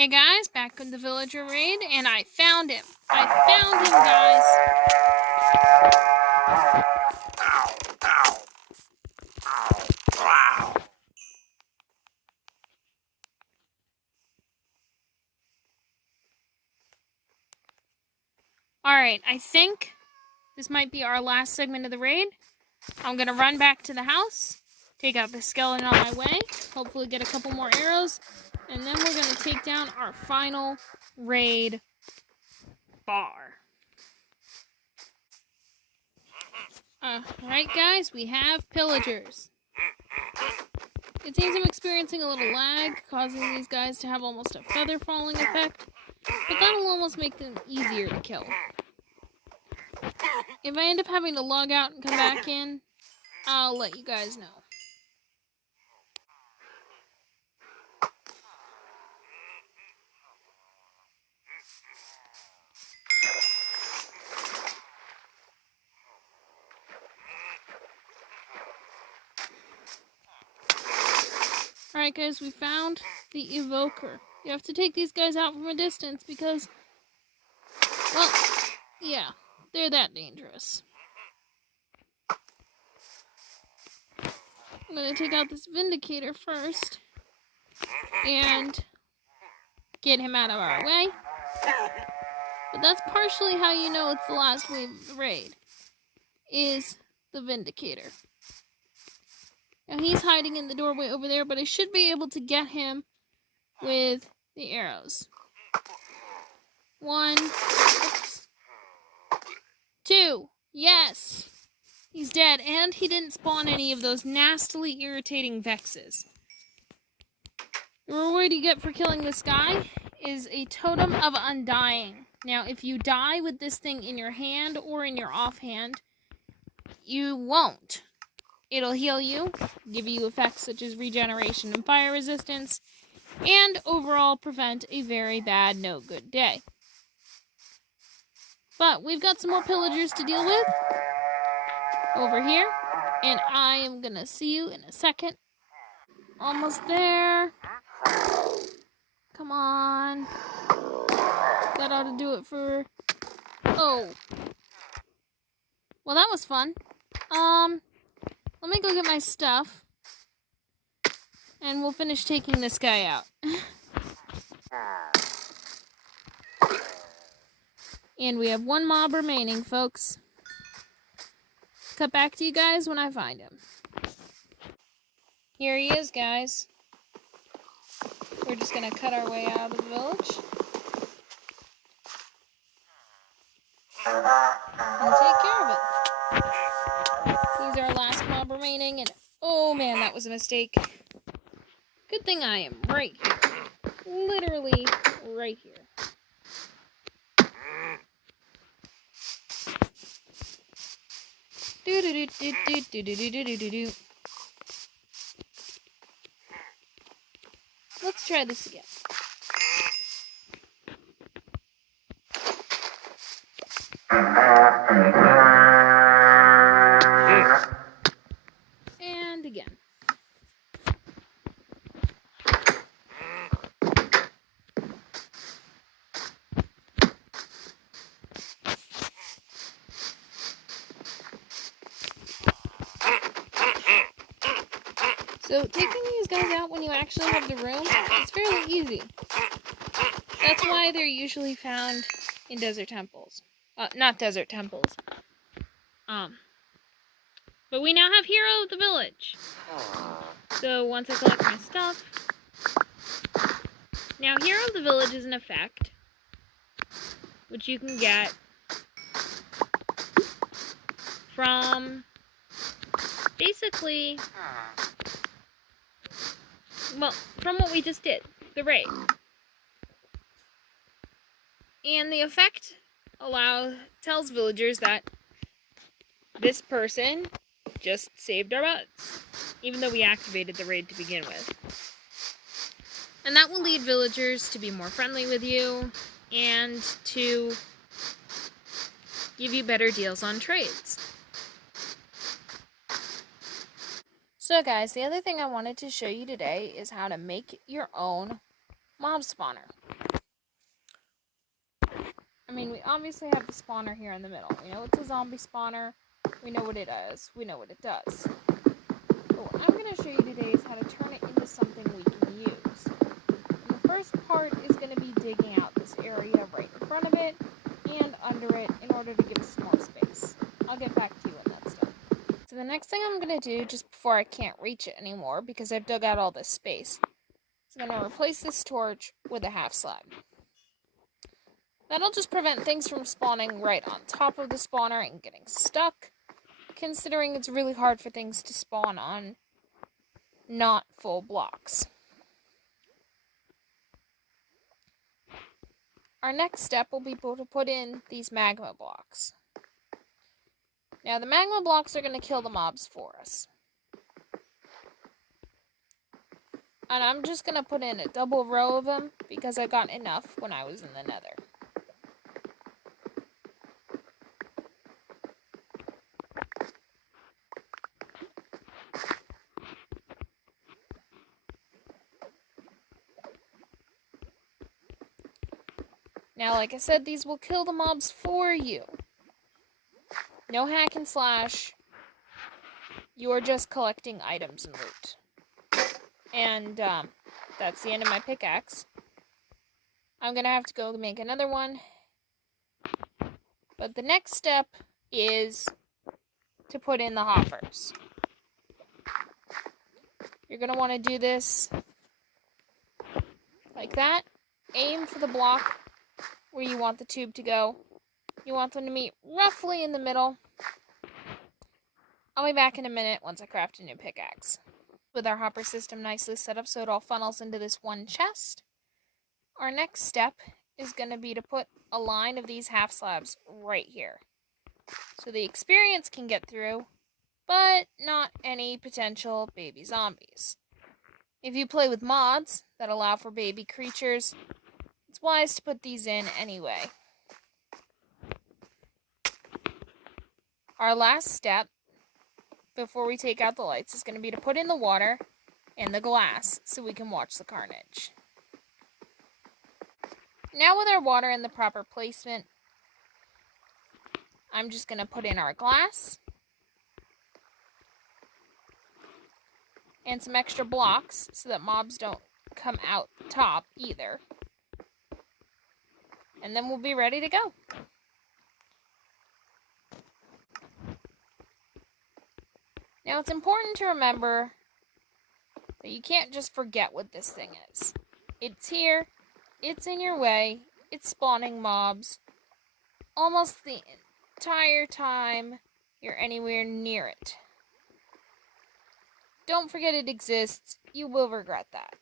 Hey guys, back in the villager raid, and I found him. Guys. Alright, I think this might be our last segment of the raid. I'm gonna run back to the house, take out the skeleton on my way, hopefully get a couple more arrows, and then we're gonna take down our final raid bar. Alright guys, we have pillagers. It seems I'm experiencing a little lag, causing these guys to have almost a feather falling effect, but that'll almost make them easier to kill. If I end up having to log out and come back in, I'll let you guys know. Alright guys, we found the evoker. You have to take these guys out from a distance because, well, yeah, they're that dangerous. I'm gonna take out this Vindicator first and get him out of our way. But that's partially how you know it's the last wave of the raid, is the Vindicator. Now he's hiding in the doorway over there, but I should be able to get him with the arrows. 1, 2, yes! He's dead, and he didn't spawn any of those nastily irritating Vexes. The reward you get for killing this guy is a Totem of Undying. Now, if you die with this thing in your hand or in your offhand, you won't. It'll heal you, give you effects such as regeneration and fire resistance, and overall prevent a very bad, no good day. But we've got some more pillagers to deal with over here, and I am gonna see you in a second. Almost there. Come on. That ought to do it for... Oh. Well, that was fun. Let me go get my stuff, and we'll finish taking this guy out. And we have one mob remaining, folks. Cut back to you guys when I find him. Here he is, guys. We're just gonna cut our way out of the village. And take care of it. He's our last mob remaining, and oh man, that was a mistake. Good thing I am right here. Literally right here. Do-do-do-do-do-do-do-do-do-do. Let's try this again. And again. So taking these guys out when you actually have the room is fairly easy. That's why they're usually found in desert temples. Not desert temples. But we now have Hero of the Village. So once I collect my stuff... Now, Hero of the Village is an effect, which you can get from basically... Well, from what we just did, the raid. And the effect tells villagers that this person just saved our butts, even though we activated the raid to begin with. And that will lead villagers to be more friendly with you and to give you better deals on trades. So guys, the other thing I wanted to show you today is how to make your own mob spawner. I mean, we obviously have the spawner here in the middle. We know it's a zombie spawner. We know what it is. We know what it does. But what I'm going to show you today is how to turn it into something we can use. And the first part is going to be digging out this area right in front of it and under it in order to give us some more space. I'll get back to you when that's done. So the next thing I'm going to do, just before I can't reach it anymore because I've dug out all this space, is I'm going to replace this torch with a half slab. That'll just prevent things from spawning right on top of the spawner and getting stuck, considering it's really hard for things to spawn on not full blocks. Our next step will be to put in these magma blocks. Now the magma blocks are going to kill the mobs for us. And I'm just going to put in a double row of them because I got enough when I was in the nether. Now, like I said, these will kill the mobs for you. No hack and slash. You're just collecting items and loot. And that's the end of my pickaxe. I'm going to have to go make another one. But the next step is to put in the hoppers. You're going to want to do this like that. Aim for the block where you want the tube to go. You want them to meet roughly in the middle. I'll be back in a minute once I craft a new pickaxe. With our hopper system nicely set up so it all funnels into this one chest, our next step is going to be to put a line of these half slabs right here. So the experience can get through, but not any potential baby zombies. If you play with mods that allow for baby creatures, it's wise to put these in anyway. Our last step before we take out the lights is going to be to put in the water and the glass so we can watch the carnage. Now with our water in the proper placement, I'm just going to put in our glass and some extra blocks so that mobs don't come out the top either. And then we'll be ready to go. Now it's important to remember that you can't just forget what this thing is. It's here, it's in your way, it's spawning mobs almost the entire time you're anywhere near it. Don't forget it exists, you will regret that.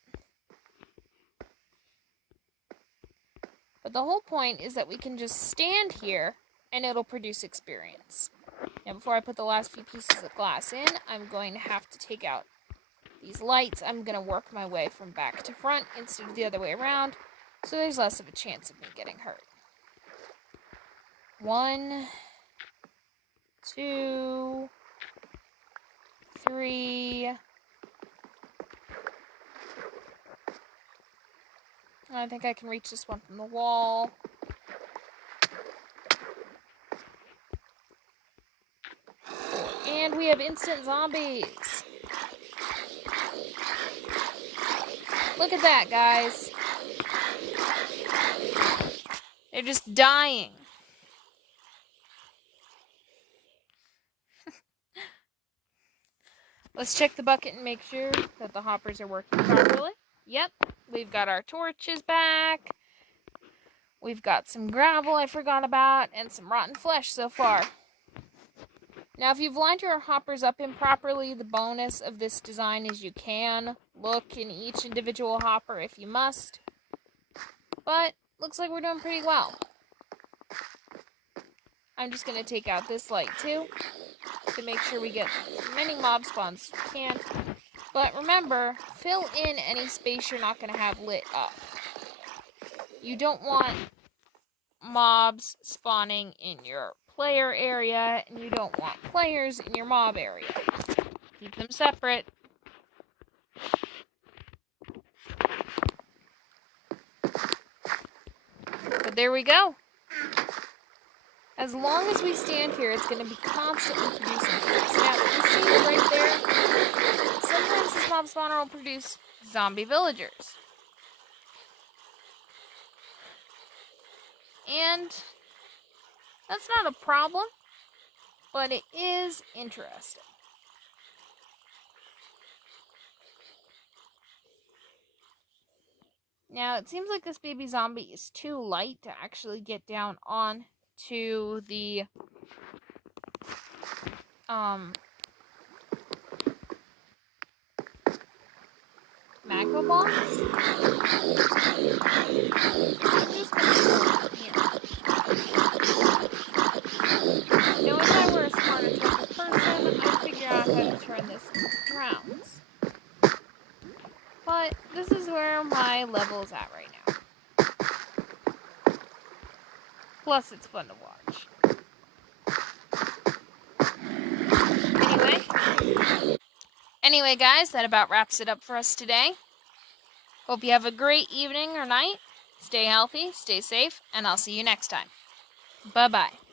But the whole point is that we can just stand here and it'll produce experience. Now before I put the last few pieces of glass in, I'm going to have to take out these lights. I'm going to work my way from back to front instead of the other way around, so there's less of a chance of me getting hurt. 1, 2, 3. I think I can reach this one from the wall. And we have instant zombies. Look at that, guys. They're just dying. Let's check the bucket and make sure that the hoppers are working properly. Yep, we've got our torches back. We've got some gravel I forgot about, and some rotten flesh so far. Now, if you've lined your hoppers up improperly, the bonus of this design is you can look in each individual hopper if you must. But, looks like we're doing pretty well. I'm just going to take out this light too, to make sure we get as many mob spawns as we can. But remember, fill in any space you're not going to have lit up. You don't want mobs spawning in your player area, and you don't want players in your mob area. Keep them separate. But there we go. As long as we stand here, it's going to be constantly producing things. Now, you see right there, sometimes this mob spawner will produce zombie villagers. And that's not a problem, but it is interesting. Now, it seems like this baby zombie is too light to actually get down on to the magma box. I'm just gonna go here. Now, if I were a smarter type of person, I'd figure out how to turn this into rounds. But this is where my level is at right now. Plus, it's fun to watch. Anyway, guys, that about wraps it up for us today. Hope you have a great evening or night. Stay healthy, stay safe, and I'll see you next time. Bye-bye.